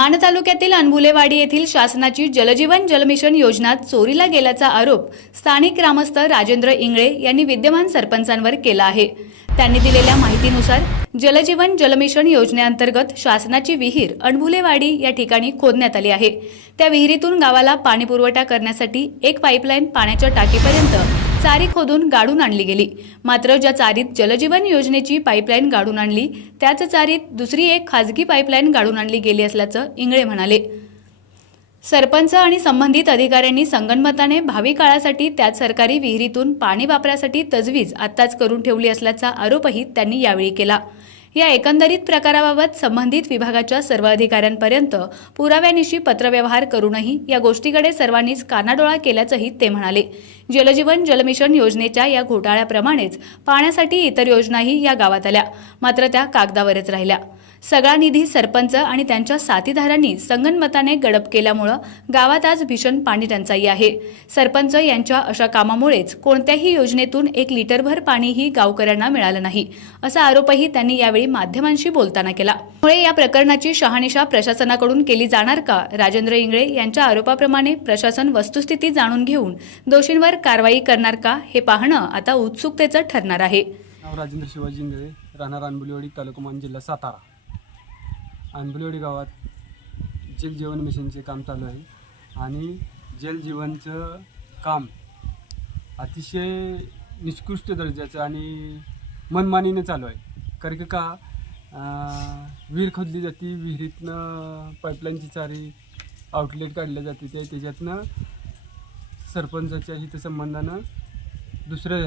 माण तालुक्यातील अनबुलेवाडी येथील शासनाची जलजीवन जलमिशन योजना चोरीला गेल्याचा आरोप स्थानिक ग्रामस्थ राजेंद्र इंगळे यांनी विद्यमान सरपंचांवर केला आहे. त्यांनी दिलेल्या माहितीनुसार जलजीवन जलमिशन योजनेअंतर्गत शासनाची विहीर अणबुलेवाडी या ठिकाणी खोदण्यात आली आहे. त्या विहिरीतून गावाला पाणीपुरवठा करण्यासाठी एक पाईपलाईन पाण्याच्या टाकीपर्यंत चारी खोदून गाडून आणली गेली. मात्र ज्या चारीत जलजीवन योजनेची पाईपलाईन गाडून आणली त्याच चारीत दुसरी एक खाजगी पाईपलाईन गाडून आणली गेली असल्याचं इंगळे म्हणाले. सरपंच आणि संबंधित अधिकाऱ्यांनी संगणमताने भावी काळासाठी त्याच सरकारी विहिरीतून पाणी वापरासाठी तजवीज आत्ताच करून ठेवली असल्याचा आरोपही त्यांनी यावेळी केला. या एकंदरीत प्रकाराबाबत संबंधित विभागाच्या सर्व अधिकाऱ्यांपर्यंत पुराव्यानिशी पत्रव्यवहार करूनही या गोष्टीकडे सर्वांनीच कानाडोळा केल्याचंही ते म्हणाले. जलजीवन जलमिशन योजनेच्या या घोटाळ्याप्रमाणेच पाण्यासाठी इतर योजनाही या गावात आल्या. मात्र त्या कागदावरच राहिल्या. सगळा निधी सरपंच आणि त्यांच्या साथीदारांनी संगनमताने गडप केल्यामुळं गावात आज भीषण पाणी टंचाई आहे. सरपंच यांच्या अशा कामामुळेच कोणत्याही योजनेतून एक लिटरभर पाणीही गावकऱ्यांना मिळालं नाही असा आरोपही त्यांनी यावेळी माध्यमांशी बोलताना केला. त्यामुळे या प्रकरणाची शहानिशा प्रशासनाकडून केली जाणार का? राजेंद्र इंगळे यांच्या आरोपाप्रमाणे प्रशासन वस्तुस्थिती जाणून घेऊन दोषींवर कारवाई करणार का? हे पाहणं आता उत्सुकतेचं ठरणार आहे. राजेंद्र शिवाजी इंगळे राहणार आंबुलीवाडी तालुका जिल्हा सातारा. आंबुलीवाडी गावात जल जीवन मिशनचे काम चालू आहे. आणि जल जीवनचं काम अतिशय निकृष्ट दर्जाचं आणि मनमानीनं चालू आहे. कारण की का विहीर खोदली जाते विहिरीतनं पाईपलाईनची चारी आउटलेट काढल्या जाते ते त्याच्यातनं सरपंचाच्या हितसंबंधानं दुसरं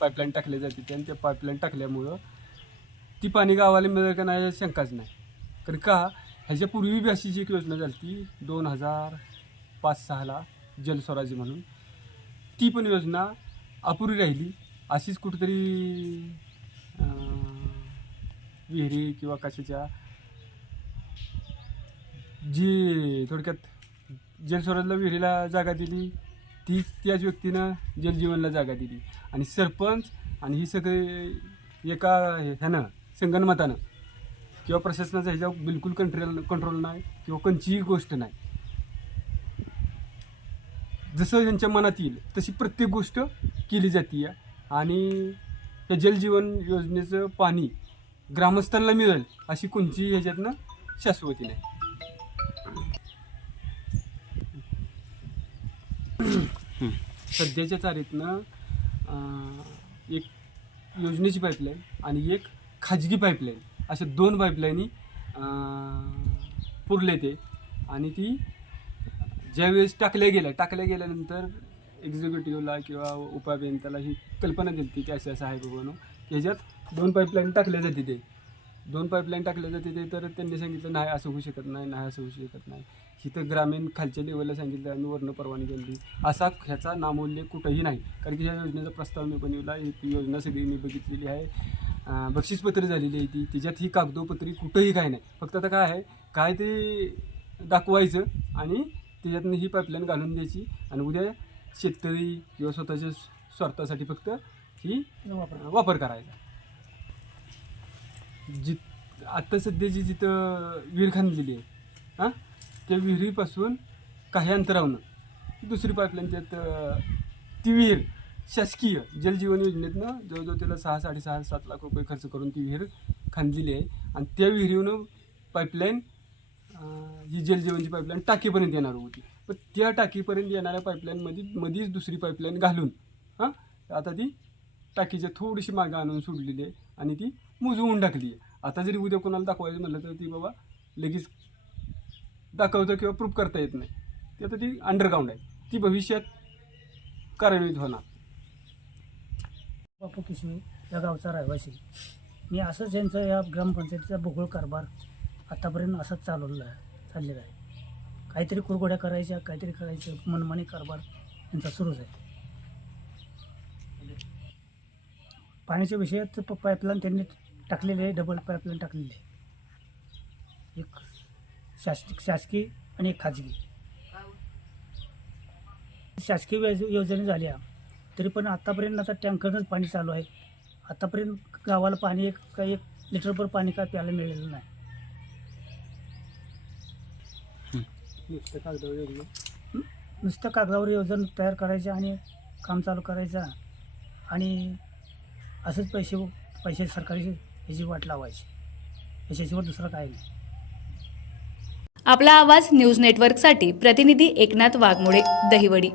पाईपलाईन टाकली जाते. ते आणि त्या पाईपलाईन टाकल्यामुळं ती पाणी गावाला मिळेल का नाही शंकाच नाही. कारण का ह्याच्या पूर्वी बी अशीच एक योजना झाली ती दोन हजार पाच सहाला जलस्वराज्य म्हणून ती पण योजना अपुरी राहिली. अशीच कुठेतरी विहिरी किंवा कशाच्या जी थोडक्यात जलस्वराजला विहिरीला जागा दिली तीच त्याच व्यक्तीनं जलजीवनला जागा दिली. आणि सरपंच आणि ही सगळे एका ह्यानं संगणमतानं किंवा प्रशासनाचा ह्याच्यावर बिलकुल कंट्रोल कंट्रोल नाही किंवा कोणचीही गोष्ट नाही. जसं त्यांच्या मनात येईल तशी प्रत्येक गोष्ट केली जाते आणि त्या जलजीवन योजनेचं पाणी ग्रामस्थांना मिळेल अशी कोणतीही ह्याच्यातनं शाश्वती नाही. सध्याच्या तारीखनं एक योजनेची पाईपलाईन आणि एक खाजगी पाईपलाईन अशा दोन पाईपलाईनी पुरले ते. आणि ती ज्यावेळेस टाकल्या गेल्या टाकल्या गेल्यानंतर एक्झिक्युटिव्हला किंवा उपाभियंत्याला ही कल्पना दिली की असं असं आहे बाबा ह्याच्यात दोन पाईपलाईन टाकल्या जाते ते. दोन पाईपलाईन टाकल्या जाते ते तर त्यांनी सांगितलं नाही असं होऊ शकत नाही नाही असं होऊ शकत नाही. इथं ग्रामीण खालच्या लेवलला सांगितलं आणि वर्ण परवानगी दिली असा ह्याचा नामोल्लेख कुठंही नाही. कारण की ह्या योजनेचा प्रस्ताव मी बनवला ही योजना सगळी मी बघितलेली आहे. बक्षीसपत्र झालेली आहे ती. त्याच्यात ही कागदोपत्री कुठंही काय नाही. फक्त आता काय आहे काय ते दाखवायचं आणि त्याच्यातनं ही पाईपलाईन घालून द्यायची आणि उद्या शेतकरी किंवा स्वतःच्या स्वार्थासाठी फक्त ही वापर करायचा. जि आत्ता सध्याची जिथं विहीर खांदलेली आहे हां त्या विहिरीपासून काही अंतरावनं दुसरी पाईपलाईन त्यात ती विहीर शासकीय जलजीवन योजनेतनं जवळजवळ त्याला सहा साडेसहा सात लाख रुपये खर्च करून ती विहीर खांदलेली आहे. आणि त्या विहिरीवरून पाईपलाईन ही जलजीवनची पाईपलाईन टाकीपर्यंत येणार होती. पण त्या टाकीपर्यंत येणाऱ्या पाईपलाईनमध्ये मध्येच दुसरी पाईपलाईन घालून हां आता ती टाकीच्या थोडीशी मागं आणून सोडलेली आहे आणि ती मुजवून टाकली आहे. आता जरी उद्या कोणाला दाखवायचं म्हटलं तर ती बाबा लगेच दाखवतं किंवा प्रूफ करता येत नाही. ती आता ती अंडरग्राऊंड आहे. ती भविष्यात कार्यान्वित होणार. बापू किशवी या गावचा रहिवासी. मी असंच यांचं या ग्रामपंचायतीचा भूगोल कारभार आतापर्यंत असंच चालवलेला आहे चाललेला आहे. काहीतरी कुरघोड्या करायच्या काहीतरी करायचं मनमानी कारभार यांचा सुरूच आहे. पाण्याच्या विषयात प पाईपलाईन त्यांनी टाकलेली आहे डबल पाईपलाईन टाकलेली आहे. एक शास शासकीय आणि एक खाजगी. शासकीय योजना योजने झाल्या. तरी पण आतापर्यंत आता टँकरनंच पाणी चालू आहे. आतापर्यंत गावाला पाणी एक काही एक लिटरभर पाणी काय प्यायला मिळालेलं नाही. नुसतं कागदावर योजना? नुसतं कागदावर योजना तयार करायचं आणि काम चालू करायचं. आणि असंच पैसे पैसे सरकारी ह्याची वाट लावायची. याच्याशिवाय दुसरं काही नाही. आपला आवाज न्यूज नेटवर्कसाठी प्रतिनिधी एकनाथ वाघमोडे दहिवडी.